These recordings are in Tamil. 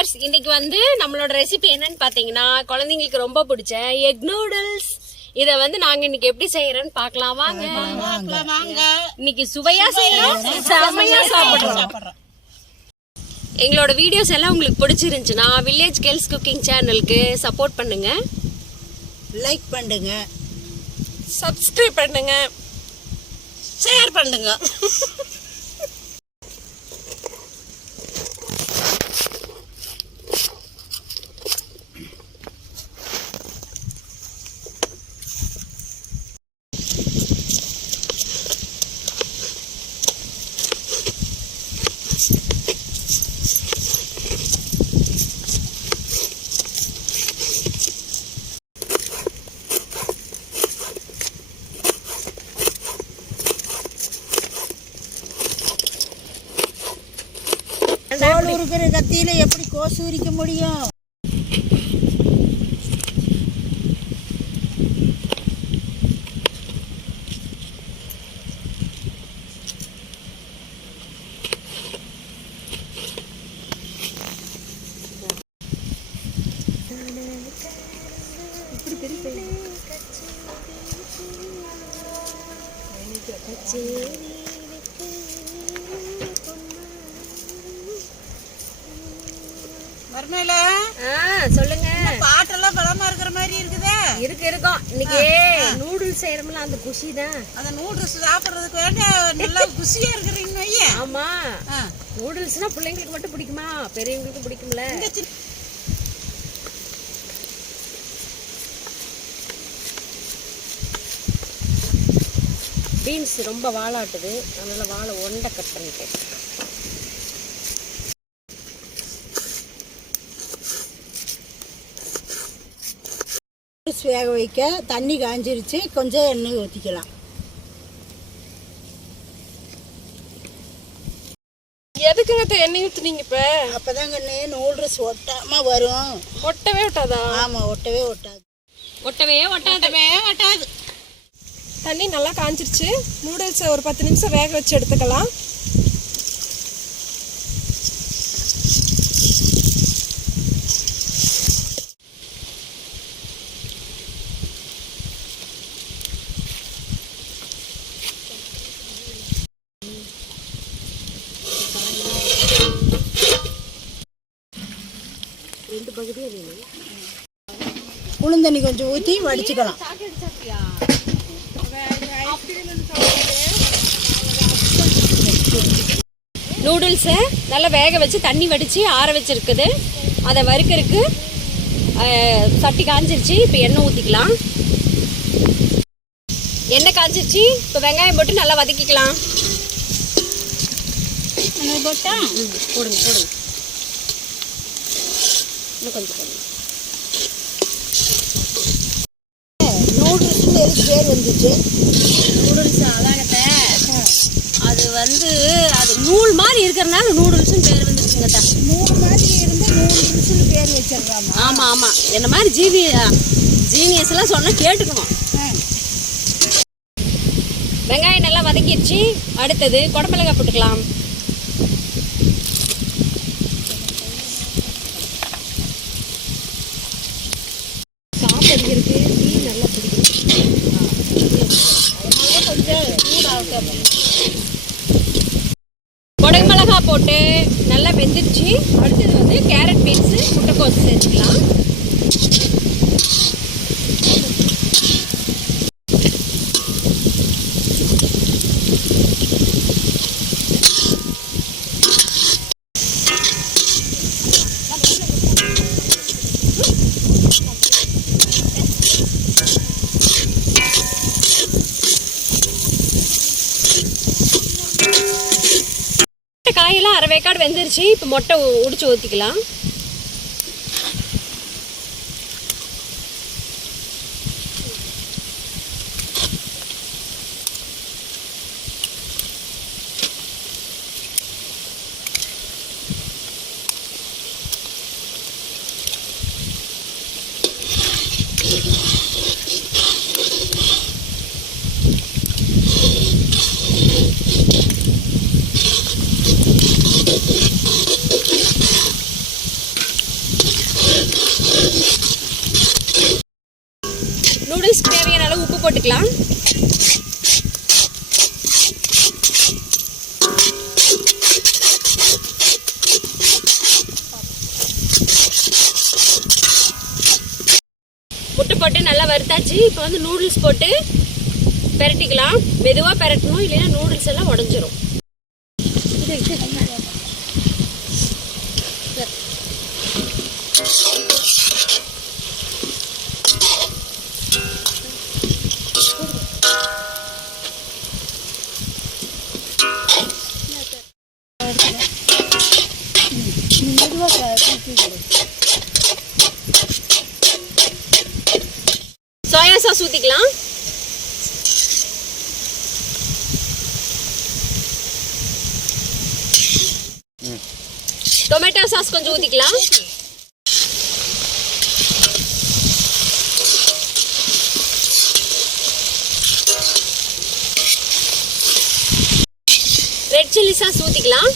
வியூவர்ஸ், இன்னைக்கு வந்து நம்மளோட ரெசிபி என்னன்னு பாத்தீங்கன்னா குழந்தைங்களுக்கு ரொம்ப பிடிச்ச எக் நூடுல்ஸ். இத வந்து நாங்க இன்னைக்கு எப்படி செய்யறோம்னு பார்க்கலாம் வாங்க. இன்னைக்கு சுவையா செய்யறோம், செமையா சாப்பிடுறோம். எங்களோட வீடியோஸ் எல்லாம் உங்களுக்கு பிடிச்சிருந்துச்சுன்னா வில்லேஜ் கேர்ள்ஸ் குக்கிங் சேனலுக்கு சப்போர்ட் பண்ணுங்க, லைக் பண்ணுங்க, சப்ஸ்கிரைப் பண்ணுங்க, ஷேர் பண்ணுங்க. தோல் உருக்கிற கத்தியில எப்படி கோசு உரிக்க முடியும்? சொல்லுங்க. பாட்டெல்லாம் பலமா இருக்கிற மாதிரி இருக்குதே. இருக்கும். இன்னைக்கு நூடுல்ஸ் செய்யறோம்ல, அந்த குஷி தான். அந்த நூடுல்ஸ் சாப்பிடுறதுக்கு வேண்டிய நல்லா குஷியா இருக்கிறீங்க. ஆமா, நூடுல்ஸ்னா பிள்ளைங்களுக்கு மட்டும் பிடிக்குமா, பெரியவங்களுக்கும் பிடிக்கும்ல. பீன்ஸ் ரொம்ப வாழாட்டுது, அதனால வாழை ஒண்டை கட் பண்ணிட்டேன். வேக வைக்க தண்ணி காஞ்சிருச்சு, கொஞ்சம் எண்ணெய் ஊற்றிக்கலாம். எதுக்குங்க எண்ணெய் ஊத்துனீங்க? இப்ப அப்பதாங்க நூடுல்ஸ் ஒட்டாம வரும். ஒட்டவே ஒட்டாதா? ஆமா, ஒட்டவே ஒட்டாது. ஒட்டவே ஒட்டாது. தண்ணி நல்லா காஞ்சிருச்சு. நூடுல்ஸ் ஒரு 10 நிமிஷம் வேக வச்சு எடுத்துக்கலாம். உளுந்தண்ணி கொஞ்சம் ஊற்றி வடிச்சுக்கலாம். நூடுல்ஸை நல்லா வேக வச்சு தண்ணி வடித்து ஆற வச்சுருக்குது. அதை வறுக்கிறதுக்கு சட்டி காஞ்சிருச்சு. இப்போ எண்ணெய் ஊற்றிக்கலாம். எண்ணெய் காஞ்சிருச்சு. இப்போ வெங்காயம் போட்டு நல்லா வதக்கிக்கலாம். போட்டா போடுங்க. இன்னும் கொஞ்சம் போடுங்க. நூடுல்ஸ் எதுக்கு பேர் வந்துச்சு? நூடுல்ஸ் அதாகத்த அது வந்து அது நூல் மாதிரி இருக்கிறனால நூடுல்ஸ்னு பேர் வந்துருச்சுங்க. நூல் மாதிரி இருந்து நூடுல்ஸ்னு பேர் வச்சிடறாமா? ஆமாம். என்ன மாதிரி ஜீனியஸ் எல்லாம் சொன்னா கேட்டுக்கணும். வெங்காயம் நல்லா வதக்கிடுச்சு. அடுத்தது குடமிளகாய் போட்டுக்கலாம். சாப்பிட்றதுக்கு டீ நல்லா பிடிக்கும். கொஞ்சம் சூடாக குடமிளகாய் போட்டு நல்லா வெந்துருச்சு. அடுத்தது வந்து கேரட், பீன்ஸு, முட்டைக்கோஸ் சேர்த்துக்கலாம். காயெல்லாம் அரை வேக்காடு வெந்துருச்சு. இப்போ மொட்டை உடிச்சு ஊற்றிக்கலாம். நூடுல்ஸ்க்கு தேவையான அளவு உப்பு போட்டுக்கலாம். முட்டை போட்டு நல்லா வறுத்தாச்சு. இப்போ வந்து நூடுல்ஸ் போட்டு பெரட்டிக்கலாம். மெதுவாக பெரட்டணும், இல்லைன்னா நூடுல்ஸ் எல்லாம் உடஞ்சிரும். சோயா சாஸ் ஊற்றிக்கலாம். டொமேட்டோ சாஸ் கொஞ்சம் ஊற்றிக்கலாம். ரெட் சில்லி சாஸ் ஊற்றிக்கலாம்.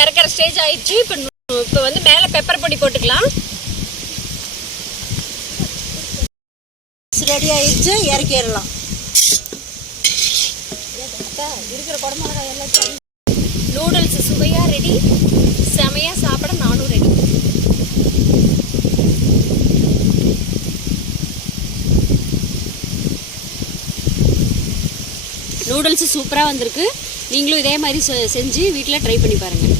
இறக்கிற ஸ்டேஜ் ஆயிடுச்சு. இப்போ வந்து மேலே பெப்பர் பொடி போட்டுக்கலாம். ரெடி ஆயிடுச்சு, இறக்கிடலாம். இருக்கிற குடமிளகாய் எல்லாத்தையும் நூடுல்ஸ் சுவையா ரெடி. செமையா சாப்பிட நானும் ரெடி. நூடுல்ஸ் சூப்பராக வந்திருக்கு. நீங்களும் இதே மாதிரி செஞ்சு வீட்டில் ட்ரை பண்ணி பாருங்கள்.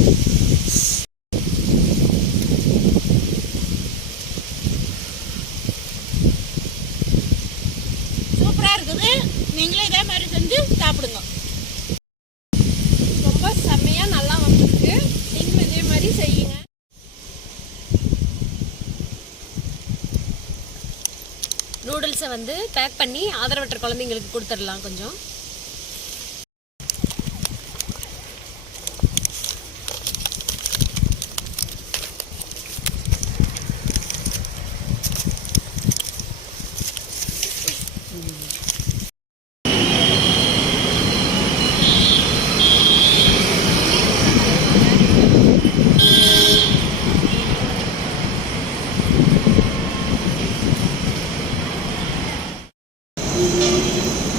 சூப்பராக இருக்குது. நீங்களும் இதே மாதிரி செஞ்சு சாப்பிடுங்க. ரொம்ப செம்மையாக நல்லா வந்திருக்கு. நீங்களும் இதே மாதிரி செய்யுங்க. நூடுல்ஸை வந்து பேக் பண்ணி ஆதரவற்ற குழந்தைங்களுக்கு கொடுத்துடலாம். கொஞ்சம்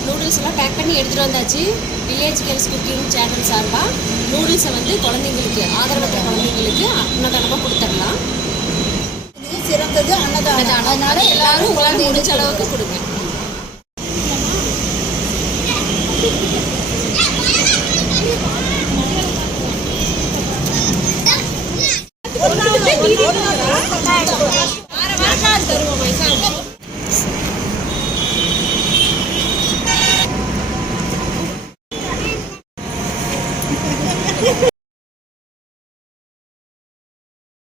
நூடுல்ஸ்லாம் பேக் பண்ணி எடுத்துகிட்டு வந்தாச்சு. வில்லேஜ் கேர்ள்ஸ் குக்கிங் சேனல் சார்பாக நூடுல்ஸை வந்து குழந்தைங்களுக்கு, ஆதரவற்ற குழந்தைங்களுக்கு அன்னதானமாக கொடுத்துடலாம். இது சிறந்தது அன்னதானம். அதனால எல்லாரும் உங்களால் முடிஞ்ச அளவுக்கு கொடுங்க. தருவோம்